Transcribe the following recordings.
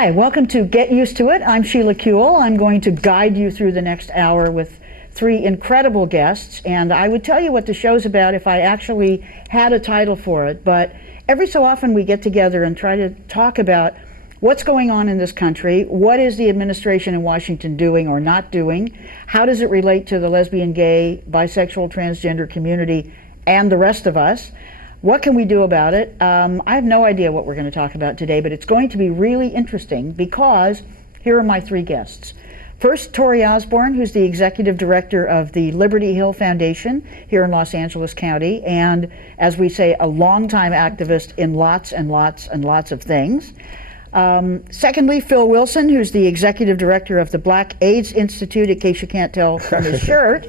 Hi, welcome to Get Used to It. I'm Sheila Kuehl. I'm going to guide you through the next hour with three incredible guests, and I would tell you what the show's about if I actually had a title for it, but every so often we get together and try to talk about what's going on in this country, what is the administration in Washington doing or not doing, how does it relate to the lesbian, gay, bisexual, transgender community and the rest of us. What can we do about it? I have no idea what we're going to talk about today, but it's going to be really interesting because here are my three guests. First, Torie Osborn, who's the executive director of the Liberty Hill Foundation here in Los Angeles County, and as we say, a longtime activist in lots and lots and lots of things. Secondly, Phill Wilson, who's the executive director of the Black AIDS Institute, in case you can't tell from his shirt.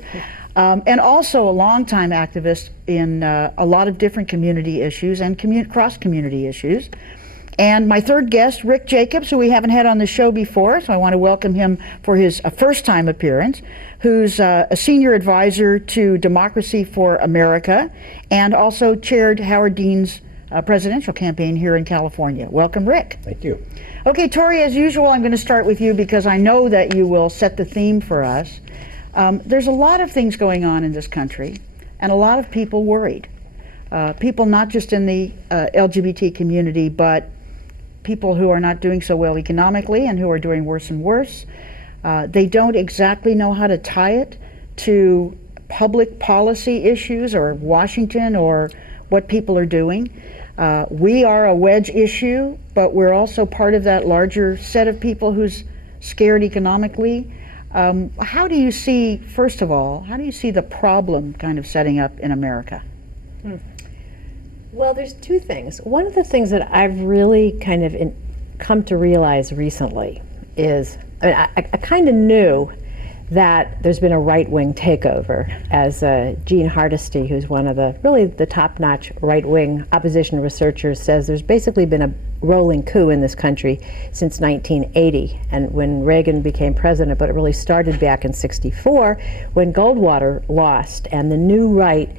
And also a longtime activist in a lot of different community issues and cross-community issues. And my third guest, Rick Jacobs, who we haven't had on the show before, so I want to welcome him for his first-time appearance, who's a senior advisor to Democracy for America and also chaired Howard Dean's presidential campaign here in California. Welcome, Rick. Thank you. Okay, Torie, as usual, I'm going to start with you because I know that you will set the theme for us. There's a lot of things going on in this country and a lot of people worried. People not just in the LGBT community, but people who are not doing so well economically and who are doing worse and worse. They don't exactly know how to tie it to public policy issues or Washington or what people are doing. We are a wedge issue, but we're also part of that larger set of people who's scared economically. How do you see, first of all, how do you see the problem kind of setting up in America? Well, there's two things. One of the things that I've really kind of come to realize recently is, I kind of knew that there's been a right-wing takeover, as Gene Hardesty, who's one of the top-notch right-wing opposition researchers, says there's basically been a rolling coup in this country since 1980, and when Reagan became president, but it really started back in '64 when Goldwater lost, and the new right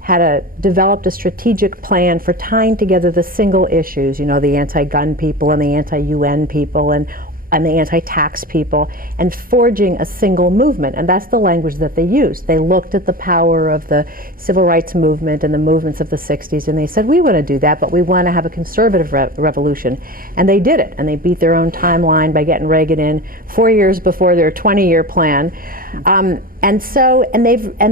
had developed a strategic plan for tying together the single issues, the anti-gun people and the anti-UN people and the anti-tax people, and forging a single movement. And that's the language that they used. They looked at the power of the civil rights movement and the movements of the 60s, and they said, we want to do that, but we want to have a conservative revolution. And they did it, and they beat their own timeline by getting Reagan in 4 years before their 20-year plan. And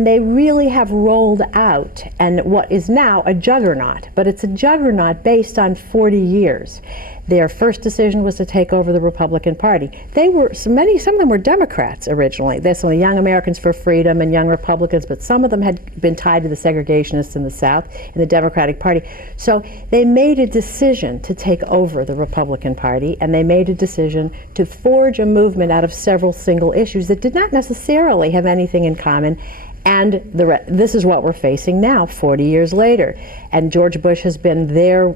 they really have rolled out, and what is now a juggernaut, but it's a juggernaut based on 40 years. Their first decision was to take over the Republican Party. Some of them were Democrats originally. There's some Young Americans for Freedom and Young Republicans, but some of them had been tied to the segregationists in the South, in the Democratic Party. So they made a decision to take over the Republican Party, and they made a decision to forge a movement out of several single issues that did not necessarily have anything in common. And this is what we're facing now, 40 years later. And George Bush has been their,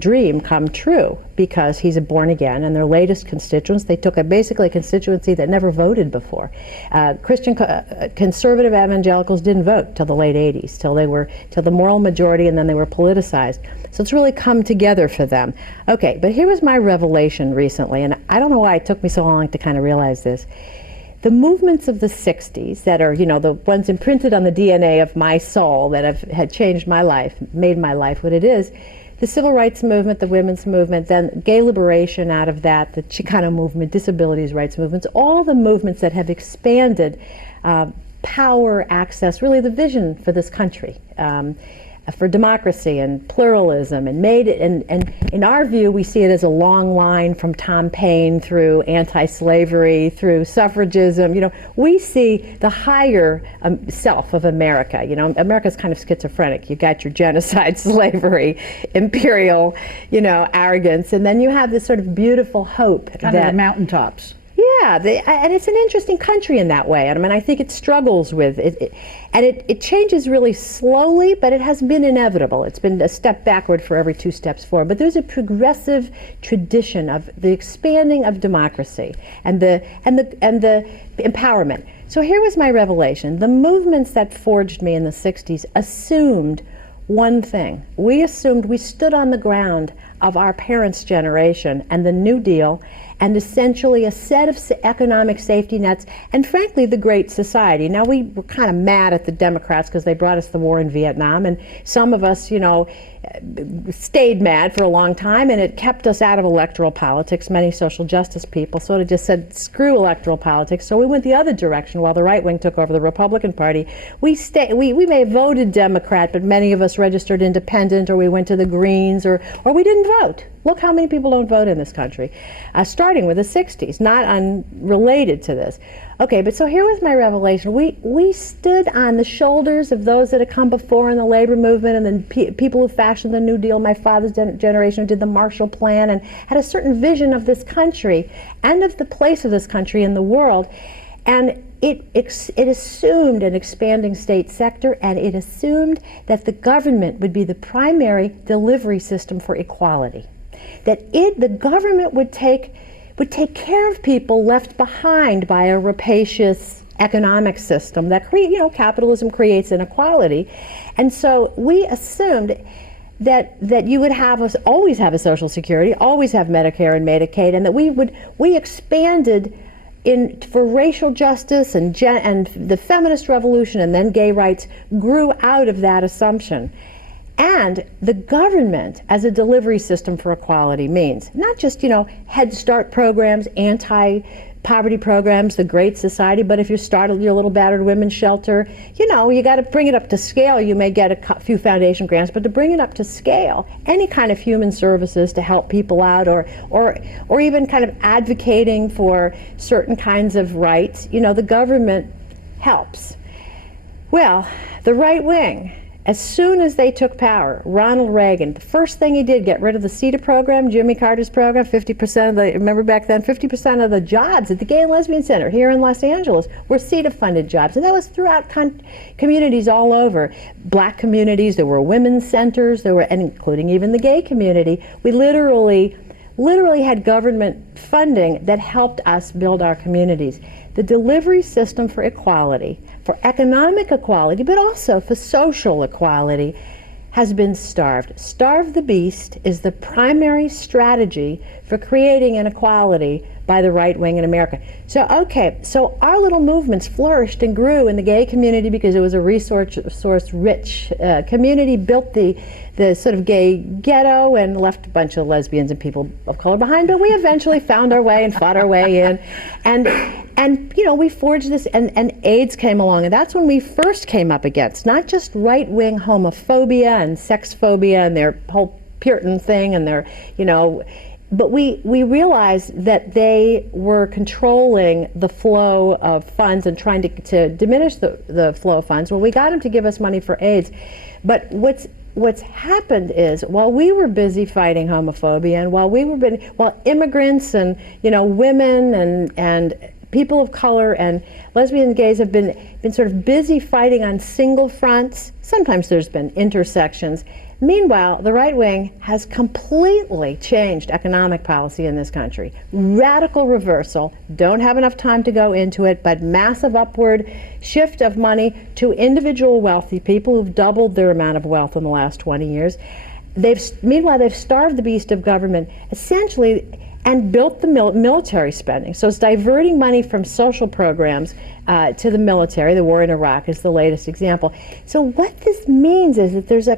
dream come true because he's a born again. And their latest constituents, they took basically a constituency that never voted before. Christian conservative evangelicals didn't vote till the late 80s, till the moral majority, and then they were politicized. So it's really come together for them. Okay, but here was my revelation recently, and I don't know why it took me so long to kind of realize this. The movements of the 60s that are, the ones imprinted on the DNA of my soul that had changed my life, made my life what it is, the civil rights movement, the women's movement, then gay liberation out of that, the Chicano movement, disabilities rights movements, all the movements that have expanded power, access, really the vision for this country. For democracy and pluralism, and made it, and in our view, we see it as a long line from Tom Paine through anti-slavery, through suffragism. We see the higher self of America. America's kind of schizophrenic. You got your genocide, slavery, imperial, arrogance, and then you have this sort of beautiful hope kind of the mountaintops. Yeah, and it's an interesting country in that way. I think it struggles with it, and it changes really slowly, but it has been inevitable. It's been a step backward for every 2 steps forward. But there's a progressive tradition of the expanding of democracy and the empowerment. So here was my revelation: the movements that forged me in the '60s assumed one thing. We assumed, we stood on the ground of our parents' generation and the New Deal and essentially a set of economic safety nets and frankly the Great Society. Now we were kind of mad at the Democrats because they brought us the war in Vietnam, and some of us, you know, stayed mad for a long time, and it kept us out of electoral politics. Many social justice people sort of just said, screw electoral politics. So we went the other direction while the right wing took over the Republican Party. We may have voted Democrat, but many of us registered independent, or we went to the Greens, or we didn't vote. Look how many people don't vote in this country, starting with the 60s, not unrelated to this. Okay, but so here was my revelation. We stood on the shoulders of those that had come before in the labor movement, and then people who fashioned the New Deal, my father's generation who did the Marshall Plan, and had a certain vision of this country and of the place of this country in the world. And it assumed an expanding state sector, and it assumed that the government would be the primary delivery system for equality. That the government would take care of people left behind by a rapacious economic system that capitalism creates inequality. And so we assumed that you would always have a Social Security, always have Medicare and Medicaid, and that we expanded for racial justice and the feminist revolution and then gay rights grew out of that assumption. And the government as a delivery system for equality means not just, Head Start programs, anti-poverty programs, the Great Society, but if you start your little battered women's shelter, you got to bring it up to scale. You may get a few foundation grants, but to bring it up to scale, any kind of human services to help people out, or even kind of advocating for certain kinds of rights, the government helps. Well, the right wing, as soon as they took power, Ronald Reagan, the first thing he did, get rid of the CETA program, Jimmy Carter's program. 50% remember back then, 50% of the jobs at the Gay and Lesbian Center here in Los Angeles were CETA-funded jobs. And that was throughout communities all over. Black communities, there were women's centers, and including even the gay community. We literally had government funding that helped us build our communities. The delivery system for equality, for economic equality, but also for social equality, has been starved. Starve the beast is the primary strategy for creating inequality by the right wing in America. So our little movements flourished and grew in the gay community because it was a resource-rich community, built the sort of gay ghetto and left a bunch of lesbians and people of color behind, but we eventually found our way and fought our way in. And we forged this, and AIDS came along, and that's when we first came up against not just right-wing homophobia and sex phobia and their whole Puritan thing and their, but we realized that they were controlling the flow of funds and trying to diminish the flow of funds. Well, we got them to give us money for AIDS. But what's happened is, while we were busy fighting homophobia, and while immigrants and women and people of color and lesbians and gays have been sort of busy fighting on single fronts, sometimes there's been intersections. Meanwhile, the right wing has completely changed economic policy in this country. Radical reversal. Don't have enough time to go into it, but massive upward shift of money to individual wealthy people who've doubled their amount of wealth in the last 20 years. Meanwhile, they've starved the beast of government, essentially, and built the military spending. So it's diverting money from social programs to the military. The war in Iraq is the latest example. So what this means is that there's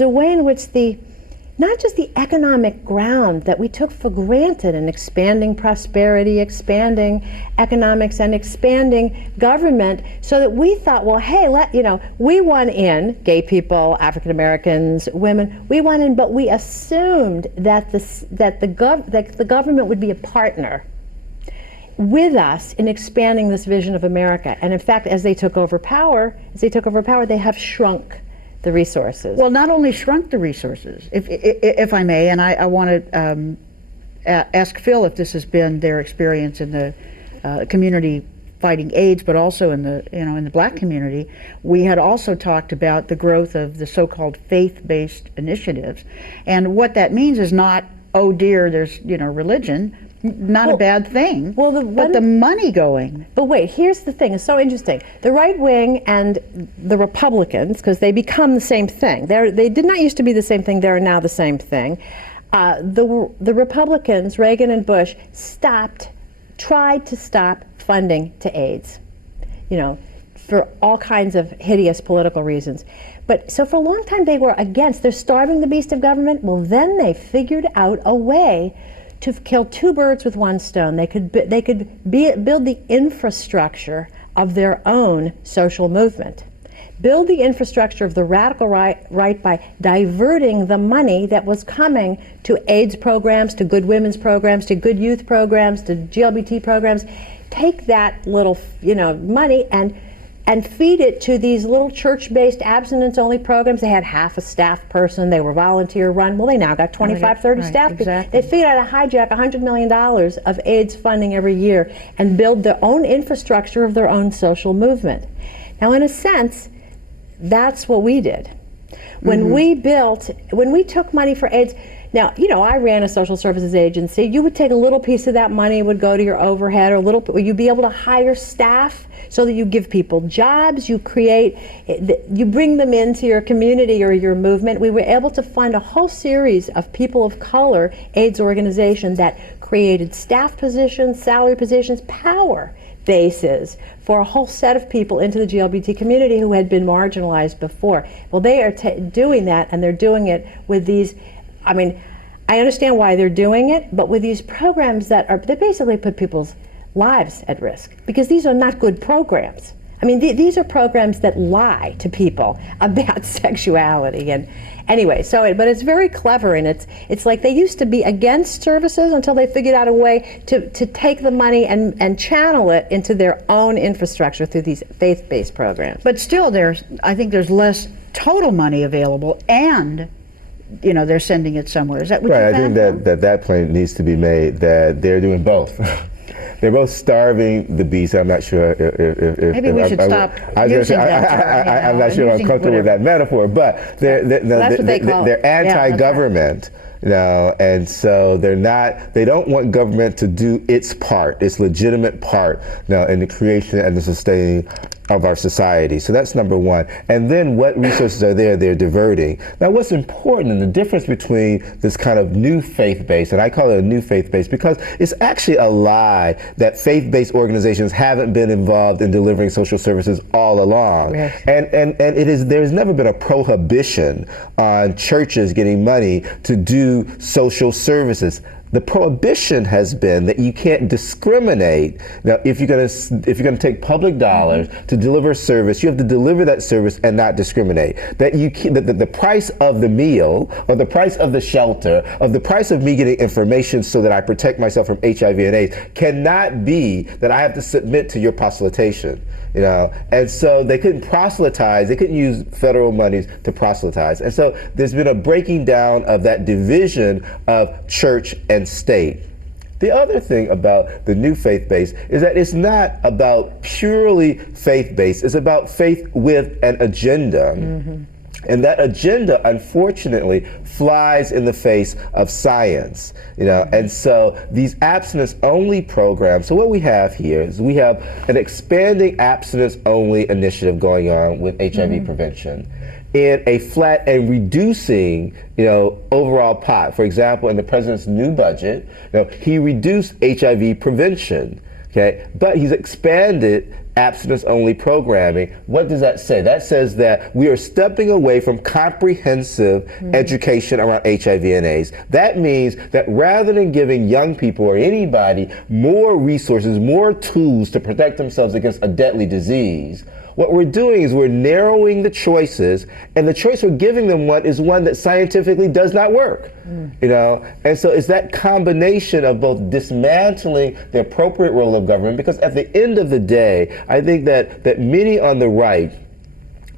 a way in which not just the economic ground that we took for granted in expanding prosperity, expanding economics, and expanding government, so that we thought, well, hey, we won in, gay people, African Americans, women, we won in, but we assumed that the government would be a partner with us in expanding this vision of America. And in fact, as they took over power, they have shrunk the resources. Well, not only shrunk the resources, if I may, and I want to ask Phill if this has been their experience in the community fighting AIDS, but also in the black community. We had also talked about the growth of the so-called faith-based initiatives, and what that means is not, oh dear, there's religion. not a bad thing. well, but the money going. But wait, here's the thing. It's so interesting. The right wing and the Republicans, because they become the same thing. They did not used to be the same thing. They are now the same thing. The Republicans, Reagan and Bush, tried to stop funding to AIDS, for all kinds of hideous political reasons. But so for a long time they were against. They're starving the beast of government. Well, then they figured out a way to kill two birds with one stone. They could build the infrastructure of their own social movement. Build the infrastructure of the radical right by diverting the money that was coming to AIDS programs, to good women's programs, to good youth programs, to GLBT programs. Take that little, money and feed it to these little church-based abstinence-only programs. They had half a staff person. They were volunteer-run. Well, they now got 25, 30 staff people. Exactly. They figured out to hijack $100 million of AIDS funding every year and build their own infrastructure of their own social movement. Now, in a sense, that's what we did. When we took money for AIDS, now, I ran a social services agency. You would take a little piece of that money, would go to your overhead, or you'd be able to hire staff so that you give people jobs, you bring them into your community or your movement. We were able to fund a whole series of people of color AIDS organizations that created staff positions, salary positions, power bases for a whole set of people into the GLBT community who had been marginalized before. Well, they are doing that, and they're doing it with these, I understand why they're doing it, but with these programs they basically put people's lives at risk, because these are not good programs. These are programs that lie to people about sexuality. And anyway, but it's very clever, and it's like they used to be against services until they figured out a way to take the money and channel it into their own infrastructure through these faith-based programs. But still, I think there's less total money available, and they're sending it somewhere. Is that what you Right, I found? think that point needs to be made, that they're doing both. They're both starving the beast. I'm not sure if Maybe we should stop using that term, I'm not sure I'm comfortable with that metaphor, but they're anti-government. And so they don't want government to do its part, its legitimate part, in the creation and the sustaining of our society. So that's number one. And then what resources are there, they're diverting. Now, what's important, and the difference between this kind of new faith-based, and I call it a new faith-based because it's actually a lie that faith-based organizations haven't been involved in delivering social services all along. Yes. And there's never been a prohibition on churches getting money to do social services. The prohibition has been that you can't discriminate. Now, if you're going to take public dollars to deliver a service, you have to deliver that service and not discriminate. That the price of the meal, or the price of the shelter, or the price of me getting information so that I protect myself from HIV and AIDS cannot be that I have to submit to your proselytation. And so they couldn't proselytize. They couldn't use federal monies to proselytize. And so there's been a breaking down of that division of church and state. The other thing about the new faith-based is that it's not about purely faith-based. It's about faith with an agenda. Mm-hmm. And that agenda, unfortunately, flies in the face of science, and so these abstinence-only programs, so what we have here is we have an expanding abstinence-only initiative going on with HIV prevention in a flat and reducing, overall pot. For example, in the president's new budget, he reduced HIV prevention, okay, but he's expanded abstinence-only programming. What does that say? That says that we are stepping away from comprehensive education around HIV and AIDS. That means that rather than giving young people or anybody more resources, more tools to protect themselves against a deadly disease, what we're doing is we're narrowing the choices, and the choice we're giving them is one that scientifically does not work. And so it's that combination of both dismantling the appropriate role of government, because at the end of the day, I think that many on the right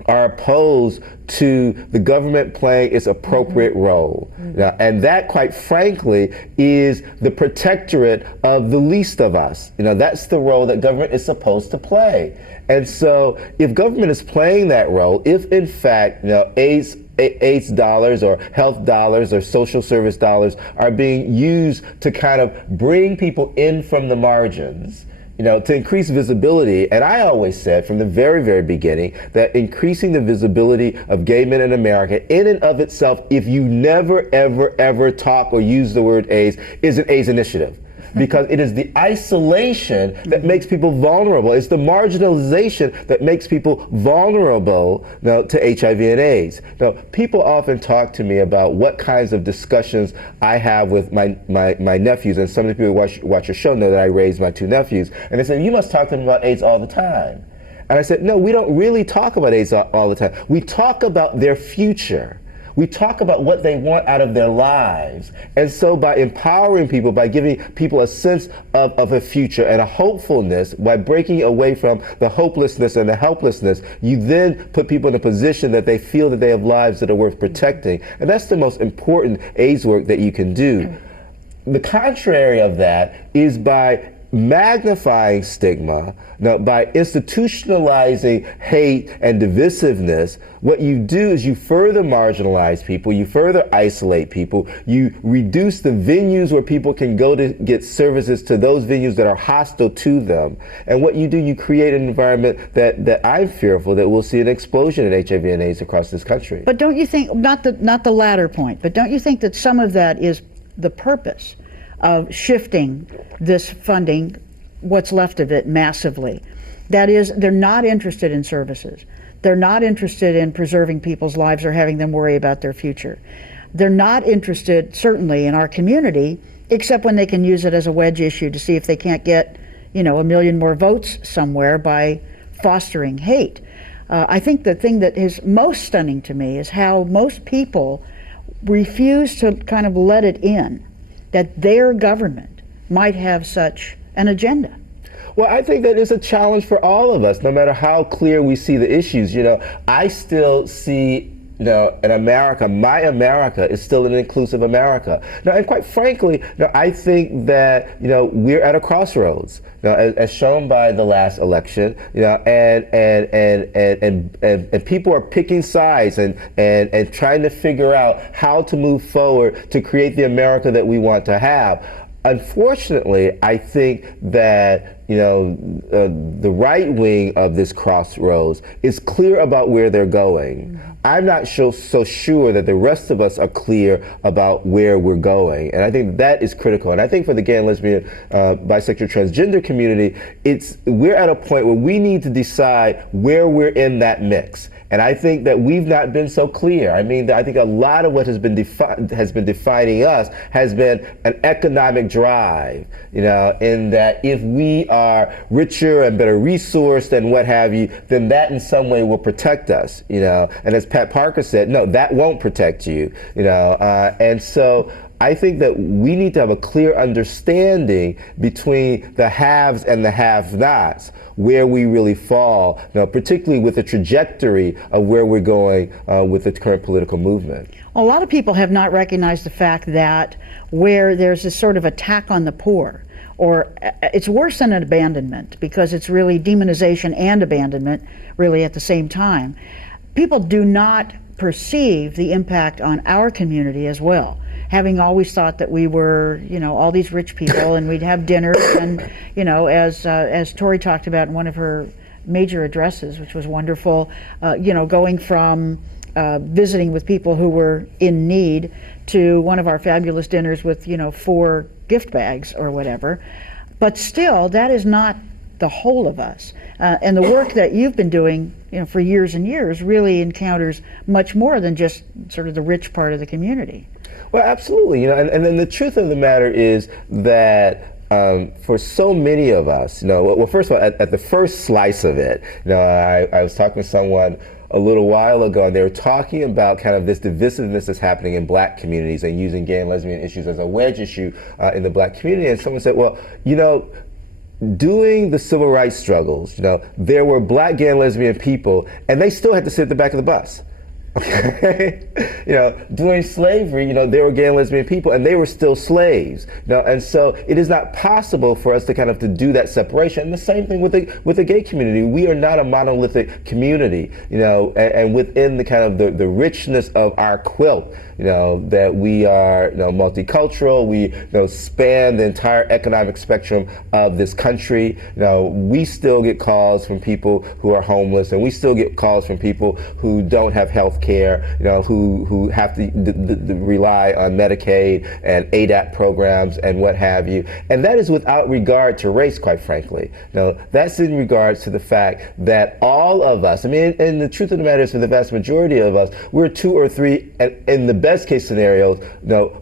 are opposed to the government playing its appropriate role. And that, quite frankly, is the protectorate of the least of us. That's the role that government is supposed to play. And so if government is playing that role, if in fact, AIDS AIDS dollars or health dollars or social service dollars are being used to kind of bring people in from the margins, to increase visibility. And I always said from the very, very beginning that increasing the visibility of gay men in America in and of itself, if you never, ever, ever talk or use the word AIDS, is an AIDS initiative. Because it is the isolation that makes people vulnerable. It's the marginalization that makes people vulnerable to HIV and AIDS. Now, people often talk to me about what kinds of discussions I have with my nephews, and some of the people who watch your show know that I raised my two nephews, and they say, you must talk to them about AIDS all the time. And I said, no, we don't really talk about AIDS all the time. We talk about their future. We talk about what they want out of their lives. And so by empowering people, by giving people a sense of a future and a hopefulness, by breaking away from the hopelessness and the helplessness, you then put people in a position that they feel that they have lives that are worth protecting. And that's the most important AIDS work that you can do. The contrary of that is by magnifying stigma, by institutionalizing hate and divisiveness. What you do is you further marginalize people, you further isolate people, you reduce the venues where people can go to get services to those venues that are hostile to them. And what you do, you create an environment that I'm fearful that we'll see an explosion in HIV and AIDS across this country. But don't you think, not the latter point, but don't you think that some of that is the purpose of shifting this funding, what's left of it, massively? That is, they're not interested in services. They're not interested in preserving people's lives or having them worry about their future. They're not interested, certainly, in our community, except when they can use it as a wedge issue to see if they can't get, a million more votes somewhere by fostering hate. I think the thing that is most stunning to me is how most people refuse to kind of let it in that their government might have such an agenda. Well, I think that is a challenge for all of us, no matter how clear we see the issues. I still see, in America, my America is still an inclusive America. Now, and quite frankly, I think that, we're at a crossroads, as shown by the last election, and people are picking sides and trying to figure out how to move forward to create the America that we want to have. Unfortunately, I think that the right wing of this crossroads is clear about where they're going. I'm not so sure that the rest of us are clear about where we're going, and I think that is critical. And I think for the gay and lesbian, bisexual, transgender community, we're at a point where we need to decide where we're in that mix. And I think that we've not been so clear. I think a lot of what has been defining us has been an economic drive, in that if we are richer and better resourced and what have you, then that in some way will protect us, And as Pat Parker said, no, that won't protect you, And so I think that we need to have a clear understanding between the haves and the have-nots, where we really fall, particularly with the trajectory of where we're going with the current political movement. A lot of people have not recognized the fact that where there's this sort of attack on the poor, or it's worse than an abandonment, because it's really demonization and abandonment really at the same time. People do not perceive the impact on our community as well, having always thought that we were, all these rich people and we'd have dinner and, as Torie talked about in one of her major addresses, which was wonderful, going from visiting with people who were in need to one of our fabulous dinners with, 4 gift bags or whatever. But still, that is not the whole of us. And the work that you've been doing, for years and years really encounters much more than just sort of the rich part of the community. Well, absolutely. And then the truth of the matter is that for so many of us, well, first of all, at the first slice of it, I was talking to someone a little while ago, and they were talking about kind of this divisiveness that's happening in black communities and using gay and lesbian issues as a wedge issue in the black community. And someone said, well, during the civil rights struggles, there were black, gay, and lesbian people, and they still had to sit at the back of the bus. Okay? During slavery, they were gay and lesbian people, and they were still slaves. And so it is not possible for us to kind of to do that separation. And the same thing with the gay community. We are not a monolithic community, and within the kind of the richness of our quilt, that we are, multicultural. We, span the entire economic spectrum of this country. We still get calls from people who are homeless, and we still get calls from people who don't have health care, who have to rely on Medicaid and ADAP programs and what have you. And that is without regard to race, quite frankly. That's in regards to the fact that all of us, and the truth of the matter is, for the vast majority of us, we're 2 or 3, and in the best case scenarios,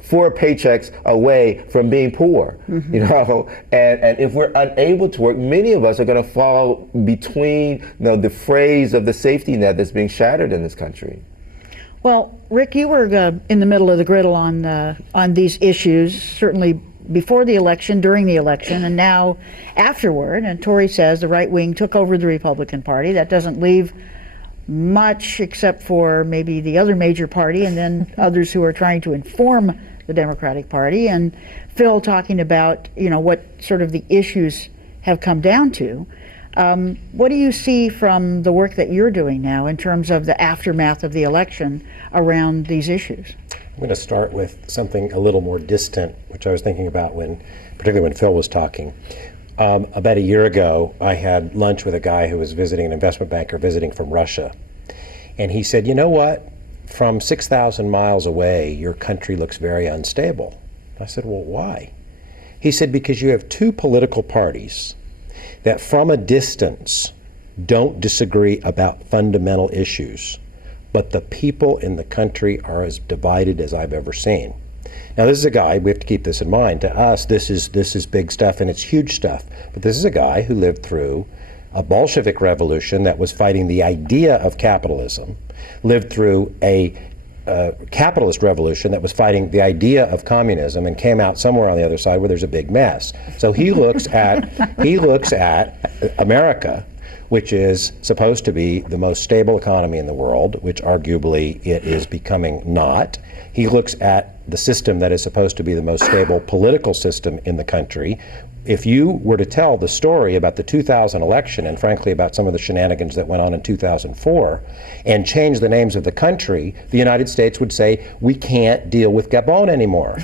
4 paychecks away from being poor. And if we're unable to work, many of us are going to fall between the phrase of the safety net that's being shattered in this country. Well, Rick, you were in the middle of the griddle on these issues, certainly before the election, during the election, and now afterward. And Torie says the right wing took over the Republican Party. That doesn't leave much except for maybe the other major party and then others who are trying to inform the Democratic Party. And Phill talking about, what sort of the issues have come down to. What do you see from the work that you're doing now in terms of the aftermath of the election around these issues? I'm going to start with something a little more distant, which I was thinking about particularly when Phill was talking. About a year ago, I had lunch with a guy who was visiting, an investment banker visiting from Russia. And he said, you know what? From 6,000 miles away, your country looks very unstable. I said, well, why? He said, because you have 2 political parties that from a distance don't disagree about fundamental issues, but the people in the country are as divided as I've ever seen. Now, this is a guy, we have to keep this in mind, to us this is big stuff and it's huge stuff, but this is a guy who lived through a Bolshevik revolution that was fighting the idea of capitalism, lived through a capitalist revolution that was fighting the idea of communism, and came out somewhere on the other side where there's a big mess. So he looks at America, which is supposed to be the most stable economy in the world, which arguably it is becoming not. He looks at the system that is supposed to be the most stable political system in the country. If you were to tell the story about the 2000 election, and frankly about some of the shenanigans that went on in 2004, and change the names of the country, the United States would say, we can't deal with Gabon anymore.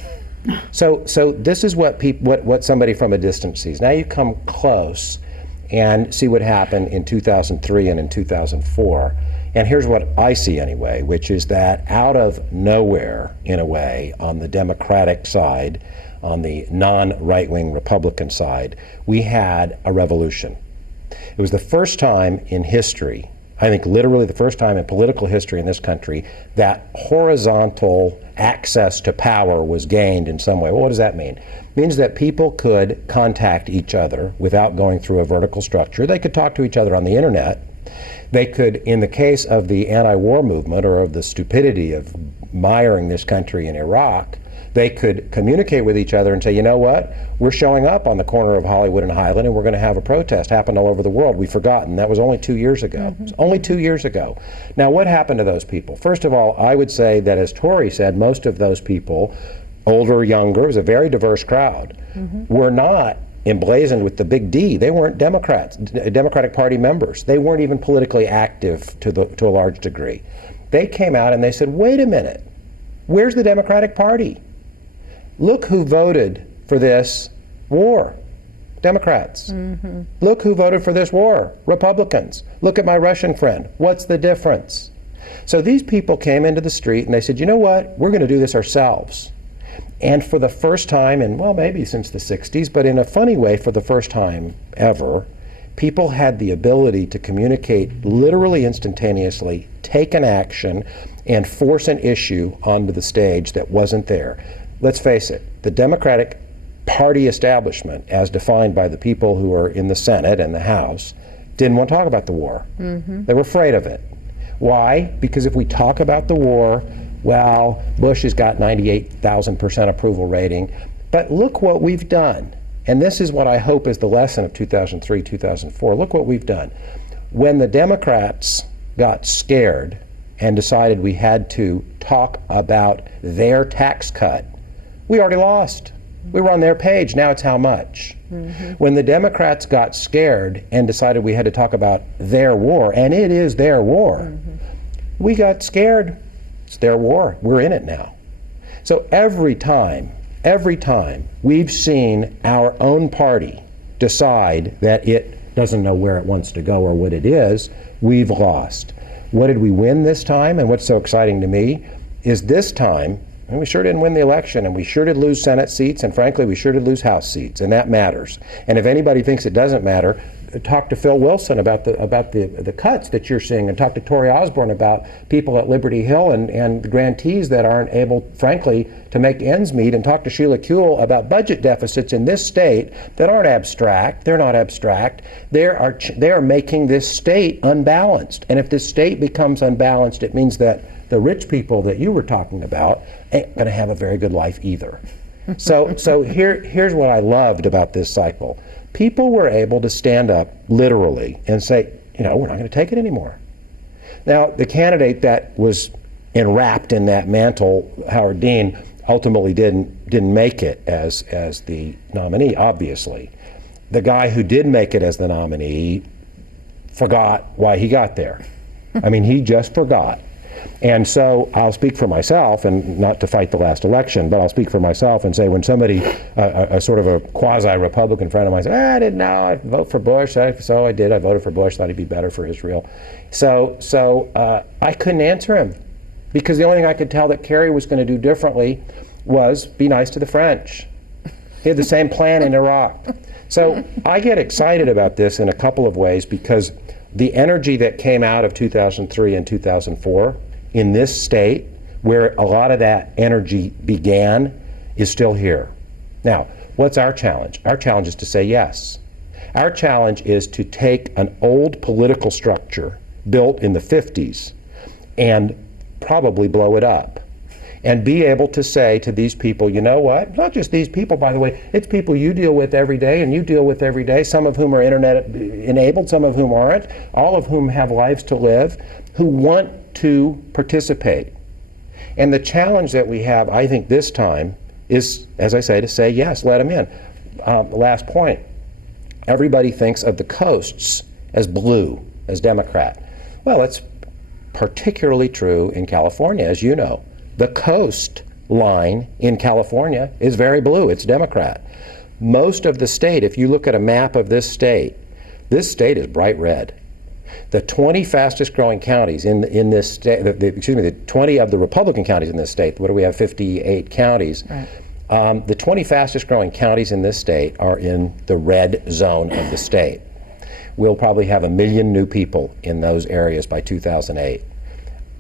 So this is what somebody from a distance sees. Now you come close and see what happened in 2003 and in 2004. And here's what I see anyway, which is that out of nowhere, in a way, on the Democratic side, on the non-right-wing Republican side, we had a revolution. It was the first time in history, I think literally the first time in political history in this country, that horizontal access to power was gained in some way. Well, what does that mean? It means that people could contact each other without going through a vertical structure. They could talk to each other on the internet. They could, in the case of the anti-war movement or of the stupidity of miring this country in Iraq, they could communicate with each other and say, you know what, we're showing up on the corner of Hollywood and Highland and we're going to have a protest. Happened all over the world. We've forgotten. That was only 2 years ago. It was only 2 years ago. Now, what happened to those people? First of all, I would say that, as Torie said, most of those people, older or younger, it was a very diverse crowd, were not emblazoned with the big D. They weren't Democrats, Democratic Party members. They weren't even politically active to a large degree. They came out and they said, wait a minute, where's the Democratic Party? Look who voted for this war. Democrats. Look who voted for this war. Republicans. Look at my Russian friend. What's the difference? So these people came into the street and they said, you know what? We're going to do this ourselves. And for the first time in, well, maybe since the 60s, but in a funny way, for the first time ever, people had the ability to communicate literally instantaneously, take an action, and force an issue onto the stage that wasn't there. Let's face it, the Democratic Party establishment, as defined by the people who are in the Senate and the House, didn't want to talk about the war. They were afraid of it. Why? Because if we talk about the war, well, Bush has got 98,000% approval rating, but look what we've done. And this is what I hope is the lesson of 2003, 2004. Look what we've done. When the Democrats got scared and decided we had to talk about their tax cut, we already lost. We were on their page, now it's how much. When the Democrats got scared and decided we had to talk about their war, and it is their war, we got scared. It's their war. We're in it now. So every time we've seen our own party decide that it doesn't know where it wants to go or what it is, we've lost. What did we win this time? And what's so exciting to me is this time, and we sure didn't win the election, and we sure did lose Senate seats, and frankly, we sure did lose House seats, and that matters. And if anybody thinks it doesn't matter, talk to Phill Wilson about the cuts that you're seeing, and talk to Torie Osborn about people at Liberty Hill and the grantees that aren't able, frankly, to make ends meet, and talk to Sheila Kuehl about budget deficits in this state that aren't abstract. They're not abstract. They are making this state unbalanced. And if this state becomes unbalanced, it means that the rich people that you were talking about ain't going to have a very good life either. So here's what I loved about this cycle. People were able to stand up literally and say, we're not going to take it anymore. Now, the candidate that was enwrapped in that mantle, Howard Dean, ultimately didn't make it as the nominee, obviously. The guy who did make it as the nominee forgot why he got there. I mean, he just forgot. And so I'll speak for myself, and not to fight the last election, but I'll speak for myself and say when somebody, a sort of a quasi-Republican friend of mine said, I didn't know, I'd vote for Bush, so I did, I voted for Bush, thought he'd be better for Israel. So I couldn't answer him, because the only thing I could tell that Kerry was going to do differently was be nice to the French. He had the same plan in Iraq. So I get excited about this in a couple of ways, because the energy that came out of 2003 and 2004 in this state, where a lot of that energy began, is still here. Now, what's our challenge? Our challenge is to say yes. Our challenge is to take an old political structure built in the 50s and probably blow it up, and be able to say to these people, you know what? Not just these people, by the way, it's people you deal with every day and you deal with every day, some of whom are internet enabled, some of whom aren't, all of whom have lives to live, who want to participate. And the challenge that we have, I think, this time is, as I say, to say yes, let them in. Last point, everybody thinks of the coasts as blue, as Democrat. Well, it's particularly true in California, as you know. The coastline in California is very blue. It's Democrat. Most of the state, if you look at a map of this state is bright red. The 20 fastest growing counties in this state, the 20 of the Republican counties in this state, what do we have, 58 counties? Right. The 20 fastest growing counties in this state are in the red zone of the state. We'll probably have 1 million new people in those areas by 2008.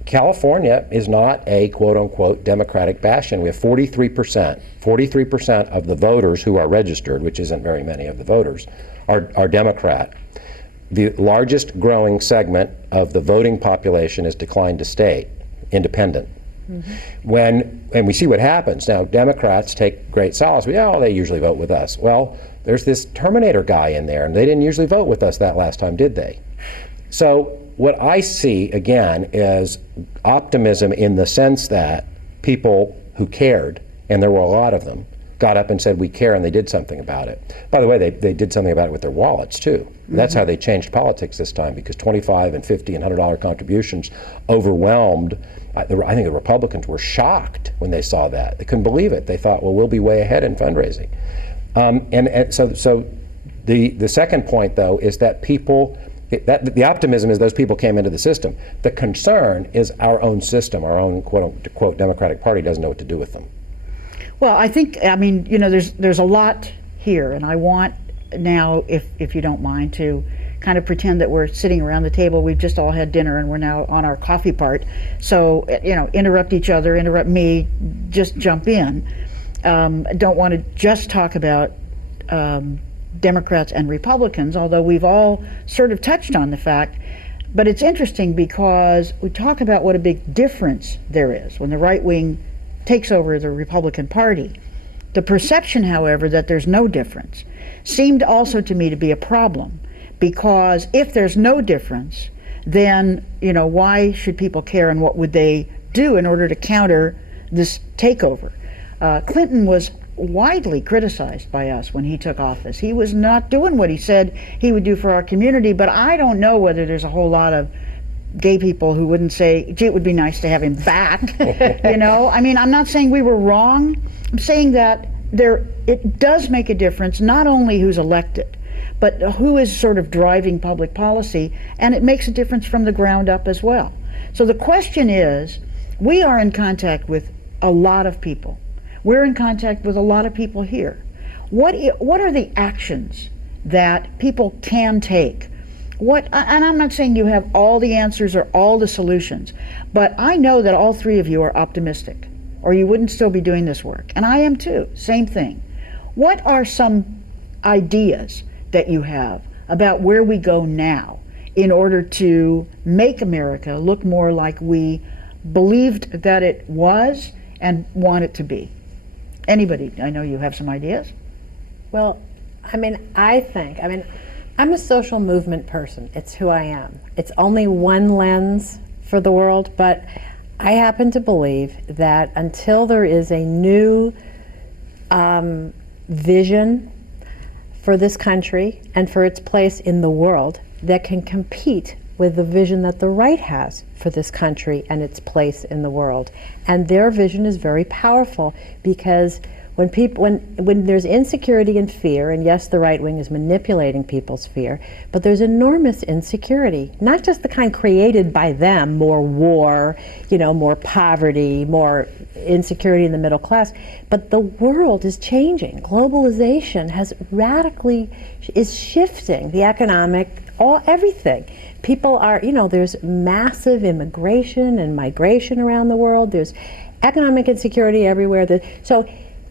California is not a quote-unquote Democratic bastion. We have 43% of the voters who are registered, which isn't very many of the voters, are Democrat. The largest growing segment of the voting population is declined to state, independent. Mm-hmm. And we see what happens. Now, Democrats take great solace. They usually vote with us. Well, there's this Terminator guy in there, and they didn't usually vote with us that last time, did they? So what I see, again, is optimism in the sense that people who cared, and there were a lot of them, got up and said, we care, and they did something about it. By the way, they did something about it with their wallets, too. Mm-hmm. That's how they changed politics this time, because $25 and $50 and $100 contributions overwhelmed. I think the Republicans were shocked when they saw that. They couldn't believe it. They thought, well, we'll be way ahead in fundraising. So the second point, though, is that the optimism is those people came into the system. The concern is our own system, our own quote-unquote Democratic Party doesn't know what to do with them. Well, there's a lot here, and I want now, if you don't mind, to kind of pretend that we're sitting around the table. We've just all had dinner and we're now on our coffee part. So, interrupt each other, interrupt me, just jump in. Don't want to just talk about Democrats and Republicans, although we've all sort of touched on the fact. But it's interesting because we talk about what a big difference there is when the right wing takes over the Republican Party. The perception, however, that there's no difference seemed also to me to be a problem, because if there's no difference, then, why should people care, and what would they do in order to counter this takeover? Clinton was widely criticized by us when he took office. He was not doing what he said he would do for our community, but I don't know whether there's a whole lot of gay people who wouldn't say, gee, it would be nice to have him back. I mean, I'm not saying we were wrong. I'm saying that it does make a difference, not only who's elected, but who is sort of driving public policy, and it makes a difference from the ground up as well. So the question is, we are in contact with a lot of people. We're in contact with a lot of people here. What are the actions that people can take? And I'm not saying you have all the answers or all the solutions, but I know that all three of you are optimistic, or you wouldn't still be doing this work. And I am too, same thing. What are some ideas that you have about where we go now in order to make America look more like we believed that it was and want it to be? Anybody? I know you have some ideas. Well, I'm a social movement person. It's who I am. It's only one lens for the world, but I happen to believe that until there is a new vision for this country and for its place in the world that can compete with the vision that the right has for this country and its place in the world. And their vision is very powerful, because when there's insecurity and fear, and yes, the right wing is manipulating people's fear, but there's enormous insecurity, not just the kind created by them, more war, more poverty, more insecurity in the middle class, but the world is changing. Globalization is shifting the economic, everything. People are, there's massive immigration and migration around the world. There's economic insecurity everywhere. So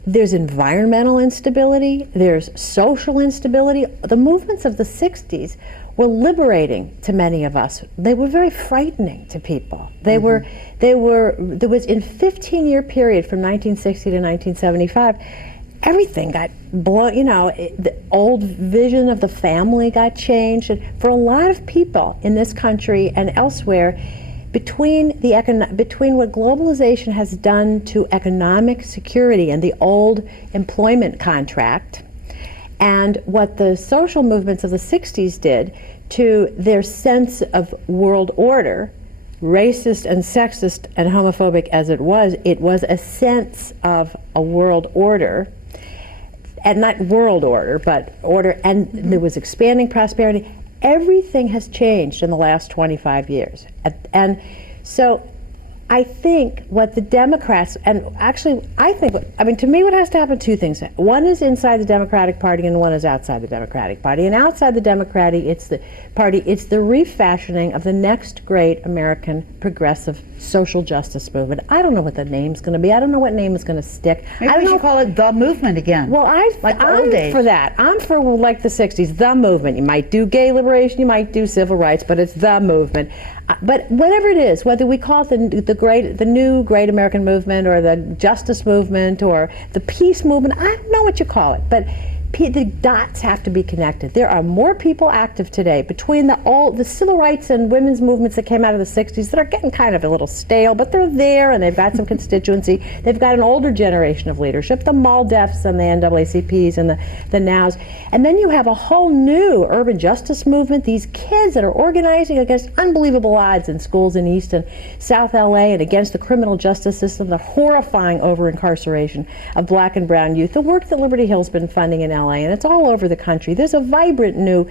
there's environmental instability. There's social instability. The movements of the 60s were liberating to many of us. They were very frightening to people. There was in 15-year period from 1960 to 1975, everything got blown, the old vision of the family got changed. And for a lot of people in this country and elsewhere, between what globalization has done to economic security and the old employment contract, and what the social movements of the 60s did to their sense of world order, racist and sexist and homophobic as it was a sense of a world order. And not world order, but order, and there was expanding prosperity. Everything has changed in the last 25 years. And so I think what the Democrats, and actually to me what has to happen, two things. One is inside the Democratic Party and one is outside the Democratic Party. And outside the Democratic Party, it's the refashioning of the next great American progressive social justice movement. I don't know what the name's going to be. I don't know what name is going to stick. Maybe we should call it the movement again. Well, I'm for that. I'm for like the 60s, the movement. You might do gay liberation, you might do civil rights, but it's the movement. But whatever it is, whether we call it the new great American movement or the justice movement or the peace movement, I don't know what you call it, but the dots have to be connected. There are more people active today between the civil rights and women's movements that came out of the 60s that are getting kind of a little stale, but they're there and they've got some constituency. They've got an older generation of leadership, the MALDEFs and the NAACPs and the NOWs. And then you have a whole new urban justice movement, these kids that are organizing against unbelievable odds in schools in East and South LA and against the criminal justice system, the horrifying over-incarceration of black and brown youth, the work that Liberty Hill's been funding in LA, and it's all over the country. There's a vibrant new,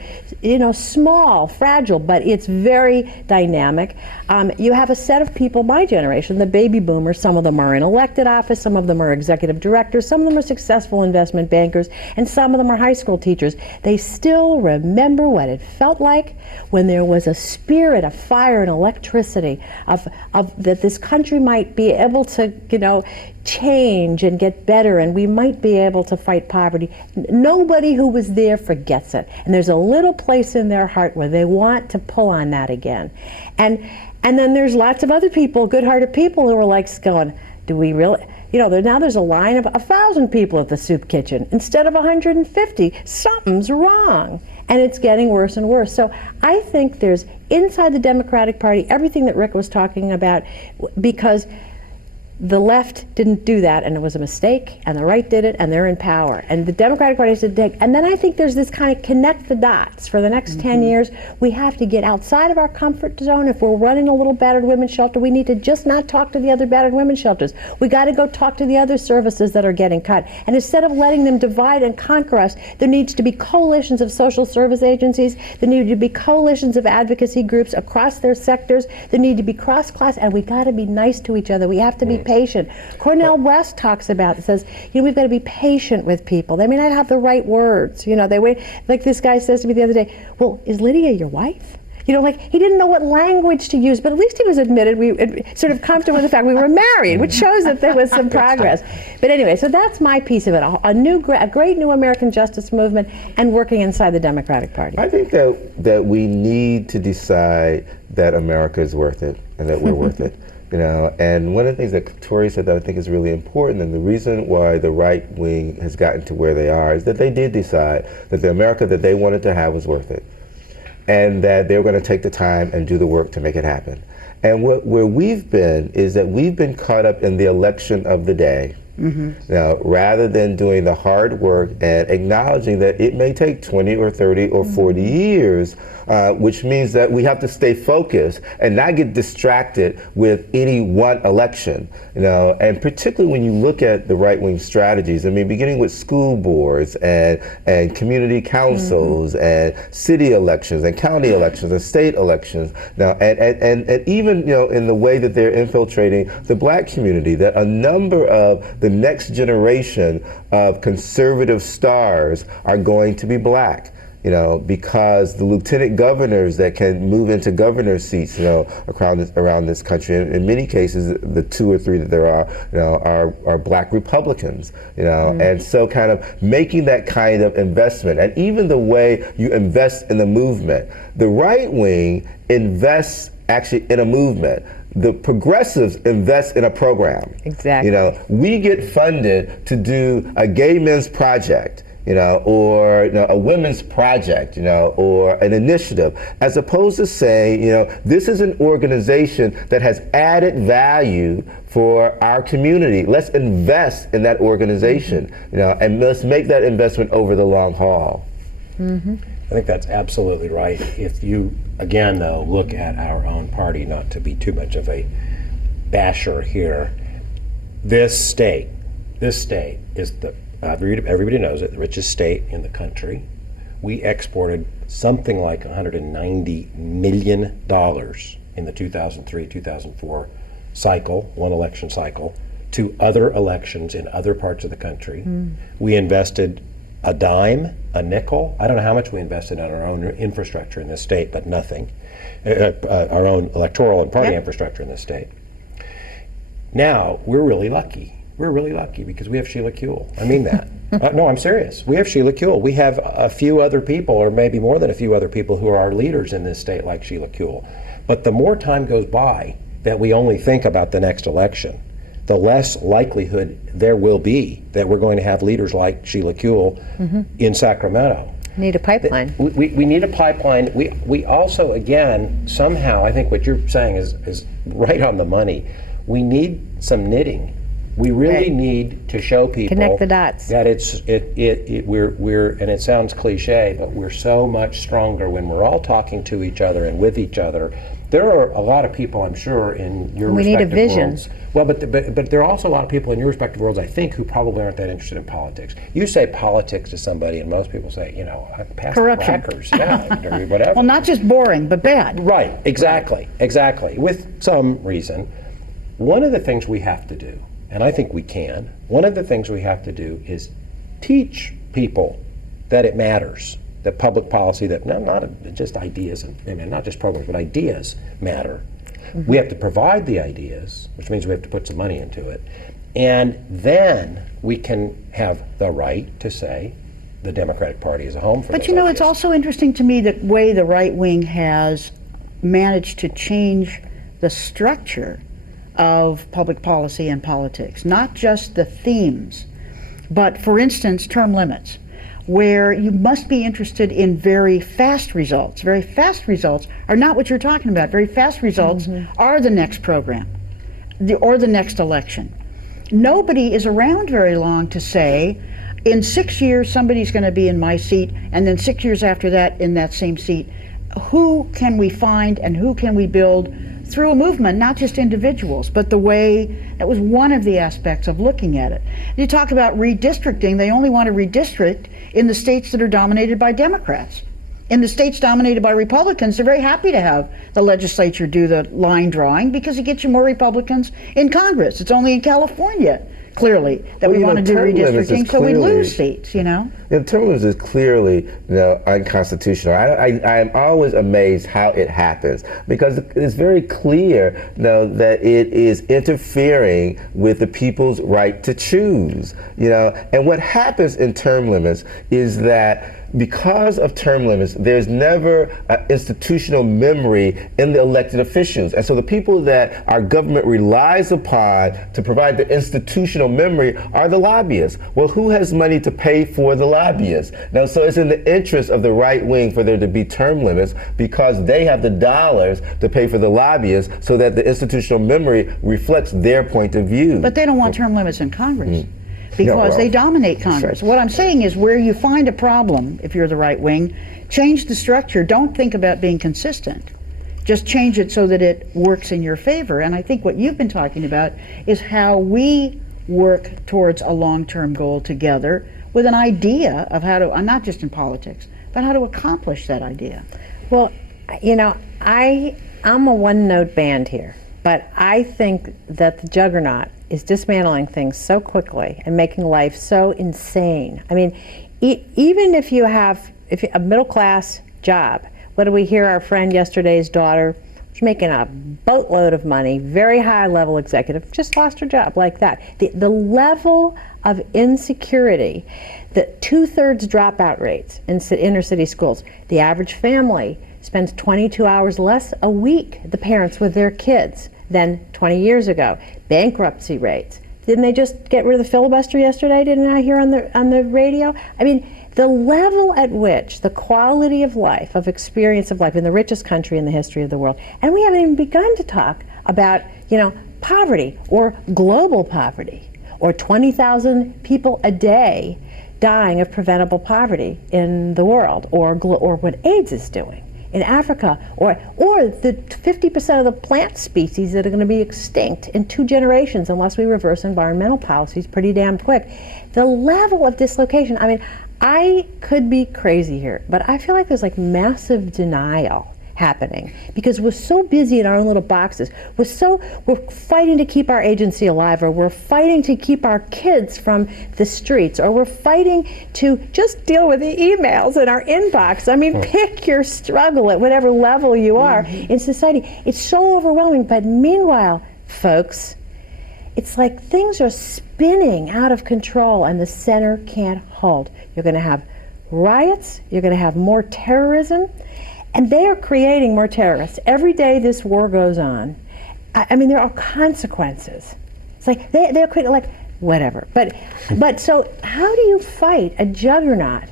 small, fragile, but it's very dynamic. You have a set of people, my generation, the baby boomers. Some of them are in elected office, some of them are executive directors, some of them are successful investment bankers, and some of them are high school teachers. They still remember what it felt like when there was a spirit, a fire, and electricity of that this country might be able to, change and get better, and we might be able to fight poverty. Nobody who was there forgets it, and there's a little place in their heart where they want to pull on that again. And then there's lots of other people, good-hearted people, who are like going, do we really? Now there's a line of 1,000 people at the soup kitchen instead of 150. Something's wrong. and it's getting worse and worse. So I think there's, inside the Democratic Party, everything that Rick was talking about, because the left didn't do that, and it was a mistake, and the right did it, and they're in power. And the Democratic Party should take, and then I think there's this kind of connect the dots. For the next 10 years, we have to get outside of our comfort zone. If we're running a little battered women's shelter, we need to just not talk to the other battered women's shelters. We got to go talk to the other services that are getting cut. And instead of letting them divide and conquer us, there needs to be coalitions of social service agencies. There need to be coalitions of advocacy groups across their sectors. There need to be cross-class, and we got to be nice to each other. We have to be patient. Cornel West talks about it, says, we've got to be patient with people. They may not have the right words. They wait, like this guy says to me the other day, well, is Lydia your wife? Like he didn't know what language to use, but at least he was sort of comfortable with the fact we were married, which shows that there was some progress. But anyway, so that's my piece of it, a great new American justice movement and working inside the Democratic Party. I think that we need to decide that America is worth it and that we're worth it. And one of the things that Torie said that I think is really important, and the reason why the right wing has gotten to where they are, is that they did decide that the America that they wanted to have was worth it, and that they were going to take the time and do the work to make it happen. And where we've been is that we've been caught up in the election of the day. Now, rather than doing the hard work and acknowledging that it may take 20 or 30 or 40 years, which means that we have to stay focused and not get distracted with any one election, and particularly when you look at the right-wing strategies, beginning with school boards and community councils and city elections and county elections and state elections, now, and even, in the way that they're infiltrating the black community, that a number of the next generation of conservative stars are going to be black. Because the lieutenant governors that can move into governor seats, around this country, in many cases, the 2 or 3 that there are black Republicans, and so kind of making that kind of investment, and even the way you invest in the movement. The right wing invests actually in a movement. The progressives invest in a program. Exactly. We get funded to do a gay men's project, or a women's project, or an initiative, as opposed to saying, this is an organization that has added value for our community. Let's invest in that organization, and let's make that investment over the long haul. I think that's absolutely right. If you, again, though, look at our own party, not to be too much of a basher here, this state is the, everybody knows it, the richest state in the country. We exported something like $190 million in the 2003-2004 cycle, one election cycle, to other elections in other parts of the country. We invested a dime, a nickel. I don't know how much we invested in our own infrastructure in this state, but nothing. Our own electoral and party infrastructure in this state. Now, we're really lucky. We're really lucky because we have Sheila Kuehl. I mean that. No, I'm serious. We have Sheila Kuehl. We have a few other people, or maybe more than a few other people, who are our leaders in this state, like Sheila Kuehl. But the more time goes by that we only think about the next election, the less likelihood there will be that we're going to have leaders like Sheila Kuehl in Sacramento. Need a pipeline. We need a pipeline. We also, again, somehow, I think what you're saying is right on the money. We need some knitting. We really need to show people, connect the dots, that we're and it sounds cliche, but we're so much stronger when we're all talking to each other and with each other. There are a lot of people, I'm sure, in your respective need a vision. worlds. Well, but there are also a lot of people in your respective worlds, I think, who probably aren't that interested in politics. You say politics to somebody, and most people say, pass corruption. the crackers, or whatever. Well, not just boring, but bad. Right, exactly, with some reason. One of the things we have to do, and I think we can, one of the things we have to do is teach people that it matters, that public policy, that not just ideas, and not just programs, but ideas matter. We have to provide the ideas, which means we have to put some money into it, and then we can have the right to say the Democratic Party is a home for But those it's ideas. also interesting to me the way the right wing has managed to change the structure of public policy and politics, not just the themes, but for instance, term limits. where you must be interested in very fast results. Very fast results are not what you're talking about. Very fast results are the next program or the next election. Nobody is around very long to say, in 6 years somebody's going to be in my seat, and then 6 years after that in that same seat. Who can we find and who can we build through a movement, not just individuals, but the way, that was one of the aspects of looking at it. You talk about redistricting, they only want to redistrict in the states that are dominated by Democrats. In the states dominated by Republicans, they're very happy to have the legislature do the line drawing because it gets you more Republicans in Congress. It's only in California, clearly, that we want to do redistricting, so we lose seats, you know? The term limits is clearly, unconstitutional. I'm always amazed how it happens, because it's very clear, that it is interfering with the people's right to choose, And what happens in term limits is that because of term limits, there's never an institutional memory in the elected officials. And so the people that our government relies upon to provide the institutional memory are the lobbyists. Well, who has money to pay for the lobbyists? Now, so it's in the interest of the right wing for there to be term limits, because they have the dollars to pay for the lobbyists so that the institutional memory reflects their point of view. But they don't want term limits in Congress. Because they dominate Congress. What I'm saying is, where you find a problem, if you're the right wing, change the structure. Don't think about being consistent. Just change it so that it works in your favor. And I think what you've been talking about is how we work towards a long-term goal together with an idea of how to, not just in politics, but how to accomplish that idea. Well, I'm a one-note band here, but I think that the juggernaut is dismantling things so quickly and making life so insane. I mean, even if you have a middle-class job, what did we hear our friend yesterday's daughter, she's making a boatload of money, very high-level executive, just lost her job like that. The level of insecurity, the 2/3 dropout rates in inner city schools, the average family spends 22 hours less a week, the parents with their kids, than 20 years ago. Bankruptcy rates. Didn't they just get rid of the filibuster yesterday? Didn't I hear on the radio? I mean, the level at which the quality of life, of experience of life in the richest country in the history of the world, and we haven't even begun to talk about, poverty or global poverty, or 20,000 people a day dying of preventable poverty in the world, or what AIDS is doing in Africa, or the 50% of the plant species that are going to be extinct in 2 generations unless we reverse environmental policies pretty damn quick. The level of dislocation, I mean, I could be crazy here, but I feel like there's like massive denial happening because we're so busy in our own little boxes. We're fighting to keep our agency alive, or we're fighting to keep our kids from the streets, or we're fighting to just deal with the emails in our inbox. I mean, pick your struggle at whatever level you are in society. It's so overwhelming, but meanwhile, folks, it's like things are spinning out of control and the center can't hold. You're going to have riots, you're going to have more terrorism, and they are creating more terrorists. Every day this war goes on, I mean, there are consequences. It's like they're creating, like, whatever. But so how do you fight a juggernaut?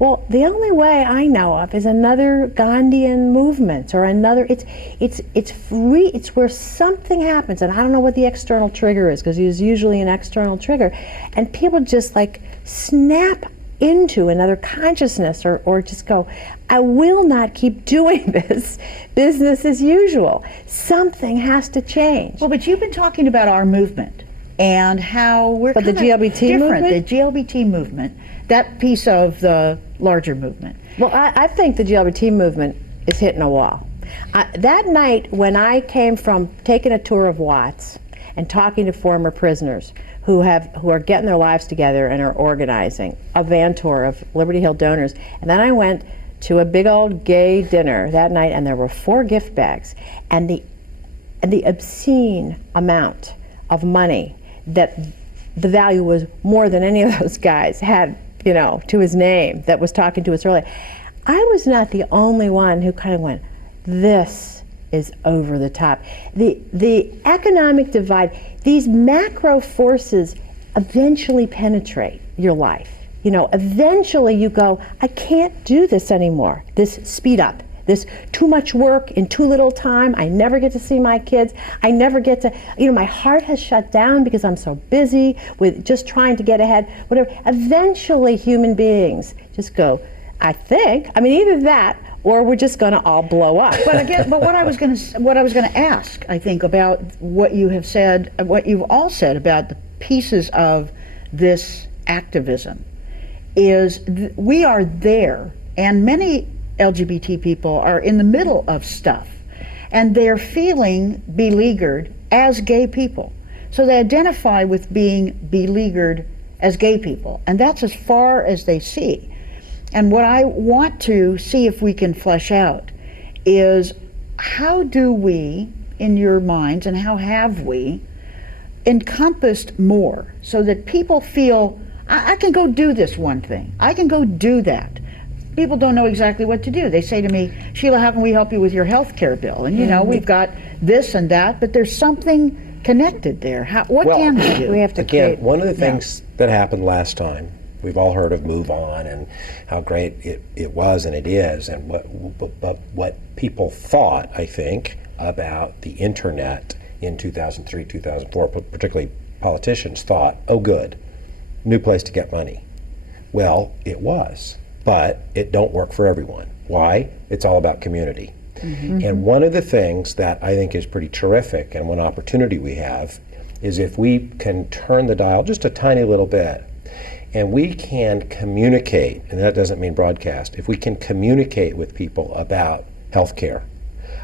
Well, the only way I know of is another Gandhian movement, or another. It's where something happens, and I don't know what the external trigger is, because there's usually an external trigger, and people just like snap into another consciousness, or just go, I will not keep doing this business as usual. Something has to change. Well, but you've been talking about our movement and how we're But the kind of GLBT different. movement? The GLBT movement, that piece of the larger movement. Well, I think the GLBT movement is hitting a wall. That night when I came from taking a tour of Watts and talking to former prisoners who are getting their lives together and are organizing a van tour of Liberty Hill donors, and then I went to a big old gay dinner that night, and there were 4 gift bags, and the obscene amount of money that the value was more than any of those guys had, to his name, that was talking to us earlier. I was not the only one who kind of went, this is over the top. The economic divide, these macro forces eventually penetrate your life. eventually you go, I can't do this anymore. This speed up, this too much work in too little time. I never get to see my kids. I never get to, my heart has shut down because I'm so busy with just trying to get ahead, whatever. Eventually human beings just go, either that or we're just going to all blow up. But what I was going to ask, I think, about what you have said, what you've all said about the pieces of this activism, is we are there, and many LGBT people are in the middle of stuff, and they're feeling beleaguered as gay people. So they identify with being beleaguered as gay people, and that's as far as they see. And what I want to see if we can flesh out is, how do we, in your minds, and how have we encompassed more so that people feel, I can go do this one thing, I can go do that. People don't know exactly what to do. They say to me, Sheila, how can we help you with your health care bill? And we've got this and that, but there's something connected there. What can we do? We have to Again, one of the things that happened last time, we've all heard of Move On and how great it was and it is, and what people thought, I think, about the internet in 2003, 2004, particularly politicians thought, oh good, new place to get money. Well, it was, but it don't work for everyone. Why? It's all about community. Mm-hmm. And one of the things that I think is pretty terrific, and one opportunity we have, is if we can turn the dial just a tiny little bit, and we can communicate, and that doesn't mean broadcast, if we can communicate with people about health care,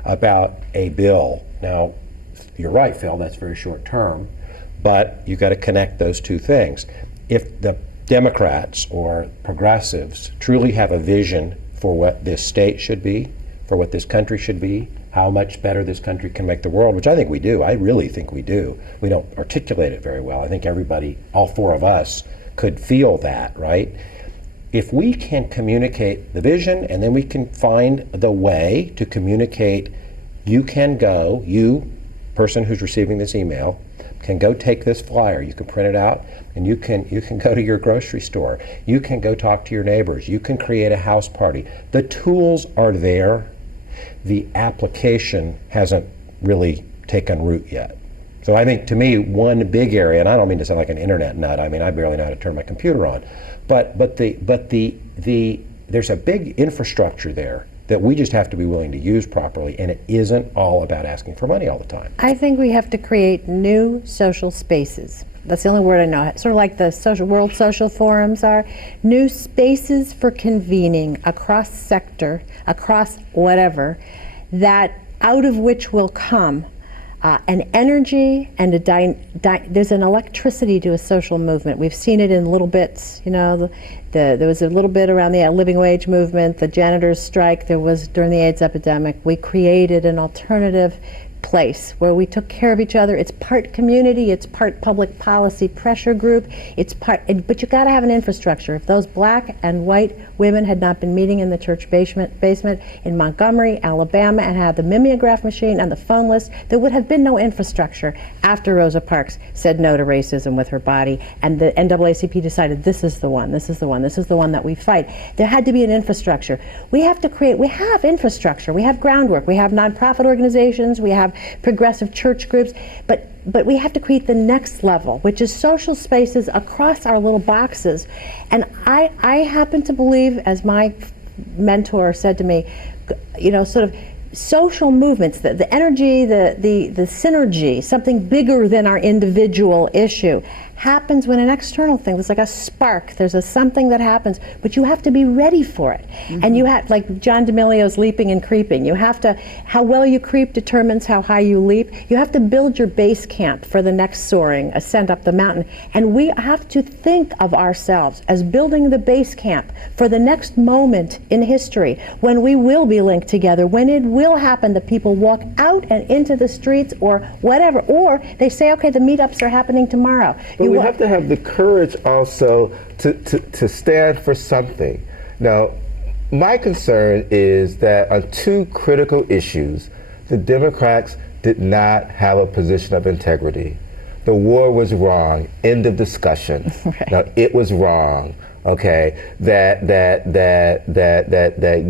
about a bill. Now, you're right, Phill, that's very short term, but you've got to connect those two things. If the Democrats or progressives truly have a vision for what this state should be, for what this country should be, how much better this country can make the world, which I think we do. I really think we do. We don't articulate it very well. I think everybody, all four of us, could feel that, right? If we can communicate the vision, and then we can find the way to communicate, you can go, you, person who's receiving this email, can go take this flyer, you can print it out, and you can go to your grocery store, you can go talk to your neighbors, you can create a house party. The tools are there. The application hasn't really taken root yet. So I think, to me, one big area, and I don't mean to sound like an internet nut, I mean, I barely know how to turn my computer on, but there's a big infrastructure there that we just have to be willing to use properly, and it isn't all about asking for money all the time. I think we have to create new social spaces. That's the only word I know. Sort of like the World Social Forums are. New spaces for convening across sector, across whatever, that out of which will come an energy and there's an electricity to a social movement. We've seen it in little bits. There was a little bit around the living wage movement, the janitors' strike. There was during the AIDS epidemic. We created an alternative place where we took care of each other. It's part community, it's part public policy pressure group, but you got to have an infrastructure. If those black and white women had not been meeting in the church basement in Montgomery, Alabama, and had the mimeograph machine and the phone list, there would have been no infrastructure after Rosa Parks said no to racism with her body, and the NAACP decided this is the one that we fight. There had to be an infrastructure. We have infrastructure, we have groundwork, we have nonprofit organizations, we have progressive church groups, but we have to create the next level, which is social spaces across our little boxes. And I happen to believe, as my mentor said to me, sort of social movements, the energy, the synergy, something bigger than our individual issue, happens when an external thing, there's like a spark, there's something that happens, but you have to be ready for it. Mm-hmm. And you have, like John D'Amelio's leaping and creeping, you have to, how well you creep determines how high you leap. You have to build your base camp for the next soaring ascent up the mountain. And we have to think of ourselves as building the base camp for the next moment in history, when we will be linked together, when it will happen that people walk out and into the streets or whatever, or they say, okay, the meetups are happening tomorrow. But we have to have the courage also to stand for something. Now, my concern is that on two critical issues, the Democrats did not have a position of integrity. The war was wrong, end of discussion. Right. Now, it was wrong. okay, that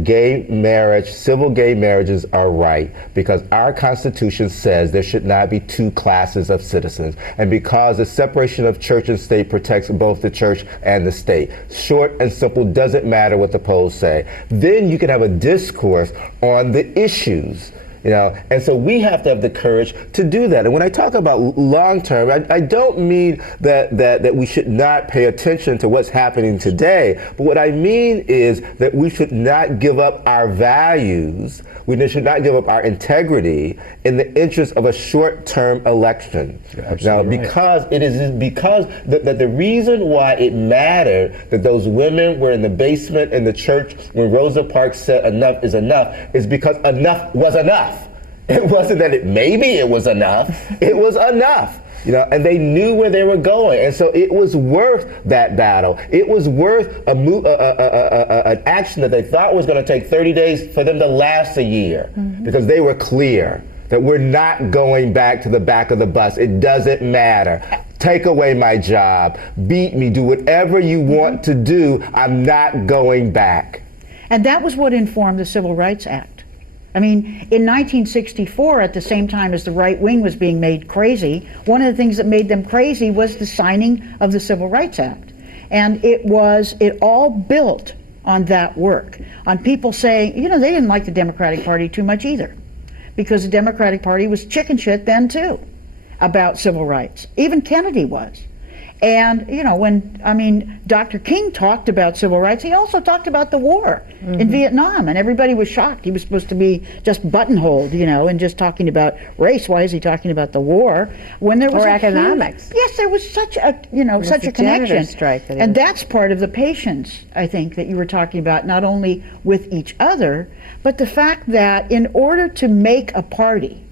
gay marriage, civil gay marriages are right because our Constitution says there should not be two classes of citizens, and because the separation of church and state protects both the church and the state. Short and simple, doesn't matter what the polls say. Then you can have a discourse on the issues. And so we have to have the courage to do that. And when I talk about long term, I don't mean that we should not pay attention to what's happening today. But what I mean is that we should not give up our values. We should not give up our integrity in the interest of a short-term election. Now, because it is because the reason why it mattered that those women were in the basement in the church when Rosa Parks said enough is enough is because enough was enough. It wasn't that maybe it was enough. It was enough. And they knew where they were going, and so it was worth that battle. It was worth an action that they thought was going to take 30 days for them to last a year, because they were clear that we're not going back to the back of the bus. It doesn't matter. Take away my job, beat me, do whatever you want to do. I'm not going back. And that was what informed the Civil Rights Act. I mean, in 1964, at the same time as the right wing was being made crazy, one of the things that made them crazy was the signing of the Civil Rights Act. And it all built on that work, on people saying, they didn't like the Democratic Party too much either, because the Democratic Party was chicken shit then too about civil rights. Even Kennedy was. And, when Dr. King talked about civil rights, he also talked about the war in Vietnam, and everybody was shocked. He was supposed to be just buttonholed, and just talking about race. Why is he talking about the war? When there was economics. Yes, there was such a connection. Strike and that's part of the patience, I think, that you were talking about, not only with each other, but the fact that in order to make a party,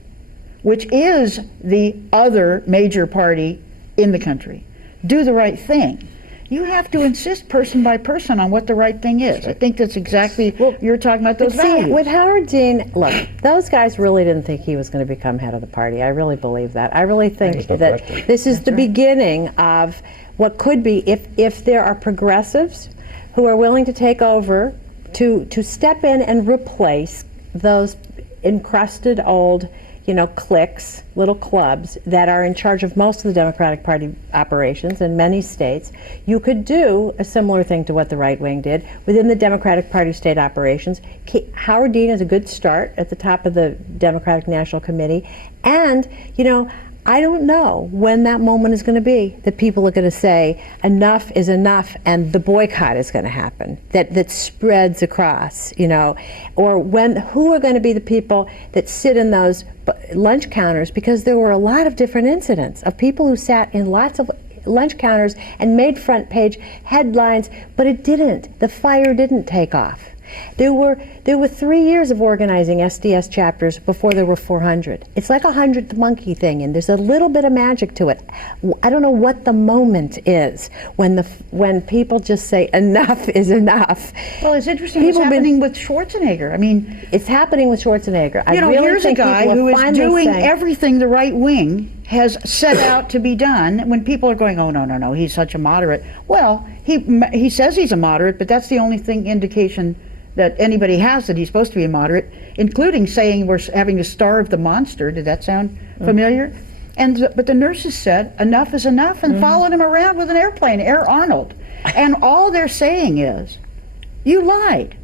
which is the other major party in the country, do the right thing, you have to insist person by person on what the right thing is. I think that's exactly what you're talking about, those values. With Howard Dean, look, those guys really didn't think he was going to become head of the party. I really believe that. I really think that this is the beginning of what could be, if there are progressives who are willing to take over, to step in and replace those encrusted old cliques, little clubs that are in charge of most of the Democratic Party operations in many states. You could do a similar thing to what the right wing did within the Democratic Party state operations. Howard Dean is a good start at the top of the Democratic National Committee. And, I don't know when that moment is going to be that people are going to say enough is enough and the boycott is going to happen, that spreads across, or who are going to be the people that sit in those lunch counters, because there were a lot of different incidents of people who sat in lots of lunch counters and made front page headlines, but the fire didn't take off. There were 3 years of organizing SDS chapters before there were 400. It's like a 100th monkey thing, and there's a little bit of magic to it. I don't know what the moment is when people just say enough is enough. Well, it's interesting what's happening with Schwarzenegger. It's happening with Schwarzenegger. Here's a guy who is doing everything the right wing has set out to be done. When people are going, oh no, he's such a moderate. Well, he says he's a moderate, but that's the only indication that anybody has that he's supposed to be a moderate, including saying we're having to starve the monster. Did that sound familiar? But the nurses said enough is enough and followed him around with an airplane, Air Arnold. And all they're saying is, you lied.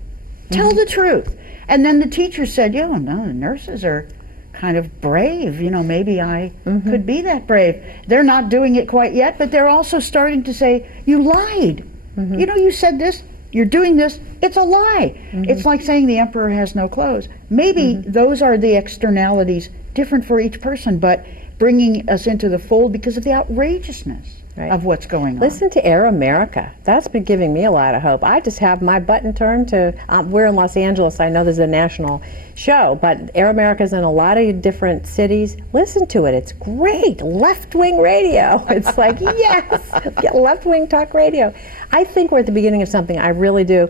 Tell the truth. And then the teacher said, the nurses are kind of brave. Maybe I could be that brave. They're not doing it quite yet, but they're also starting to say, you lied. You said this. You're doing this, it's a lie. It's like saying the emperor has no clothes. Maybe those are the externalities, different for each person, but bringing us into the fold because of the outrageousness of what's going on. Listen to Air America. That's been giving me a lot of hope. I just have my button turned to, we're in Los Angeles, I know there's a national show, but Air America's in a lot of different cities. Listen to it, it's great. Left-wing radio. It's like, yes, get left-wing talk radio. I think we're at the beginning of something, I really do.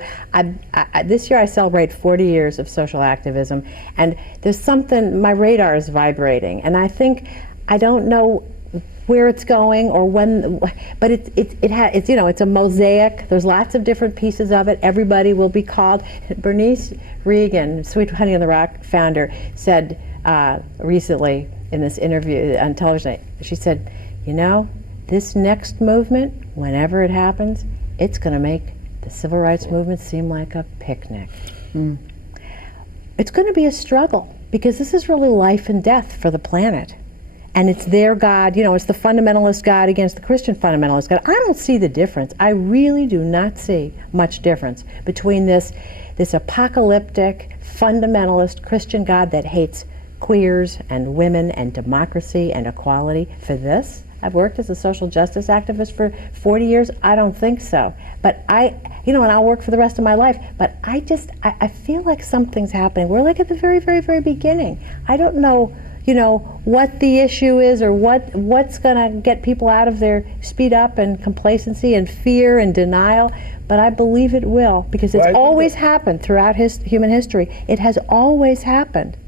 This year I celebrate 40 years of social activism, and there's something, my radar is vibrating, and I don't know where it's going or when, but it's you know, it's a mosaic. There's lots of different pieces of it. Everybody will be called. Bernice Regan, Sweet Honey on the Rock founder, said recently in this interview on television, she said, you know, this next movement, whenever it happens, it's going to make the civil rights movement seem like a picnic. It's going to be a struggle because this is really life and death for the planet. And it's their God, you know, it's the fundamentalist God against the Christian fundamentalist God. I don't see the difference. I really do not see much difference between this apocalyptic, fundamentalist Christian God that hates queers and women and democracy and equality for this. I've worked as a social justice activist for 40 years. I don't think so. But and I'll work for the rest of my life. But I feel like something's happening. We're like at the very, very, very beginning. I don't know, what the issue is or what's going to get people out of their speed up and complacency and fear and denial. But I believe it will, because it's always happened throughout human history. It has always happened.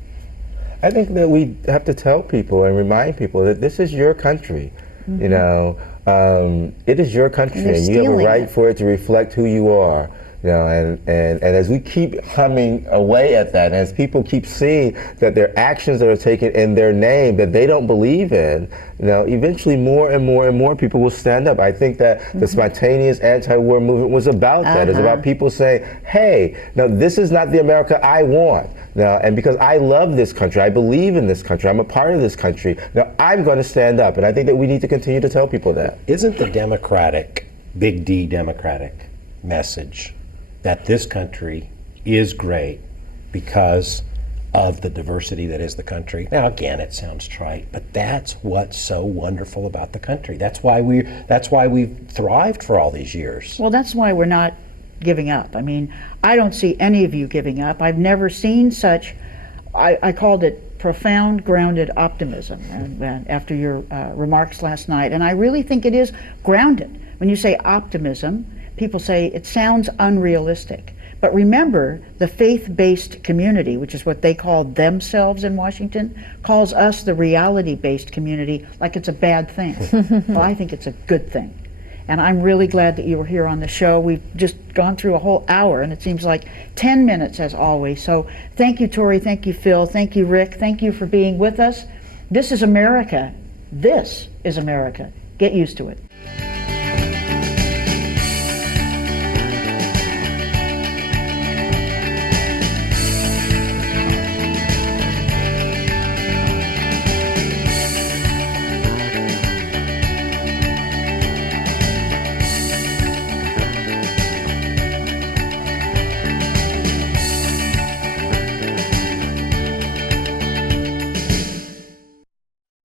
I think that we have to tell people and remind people that this is your country. It is your country, and you have a right for it to reflect who you are. And as we keep humming away at that, and as people keep seeing that their actions that are taken in their name that they don't believe in, eventually more and more and more people will stand up. I think that the spontaneous anti-war movement was about that. It's about people saying, hey, now this is not the America I want. Now, and because I love this country, I believe in this country, I'm a part of this country, now I'm going to stand up. And I think that we need to continue to tell people that. Isn't the democratic, big D democratic message that this country is great because of the diversity that is the country? Now, again, it sounds trite, but that's what's so wonderful about the country. That's why we've thrived for all these years. Well, that's why we're not giving up. I mean, I don't see any of you giving up. I've never seen such, I called it profound, grounded optimism after your remarks last night. And I really think it is grounded. When you say optimism, people say it sounds unrealistic. But remember, the faith-based community, which is what they call themselves in Washington, calls us the reality-based community like it's a bad thing. Well, I think it's a good thing. And I'm really glad that you were here on the show. We've just gone through a whole hour, and it seems like 10 minutes as always. So thank you, Torie. Thank you, Phill. Thank you, Rick. Thank you for being with us. This is America. This is America. Get used to it.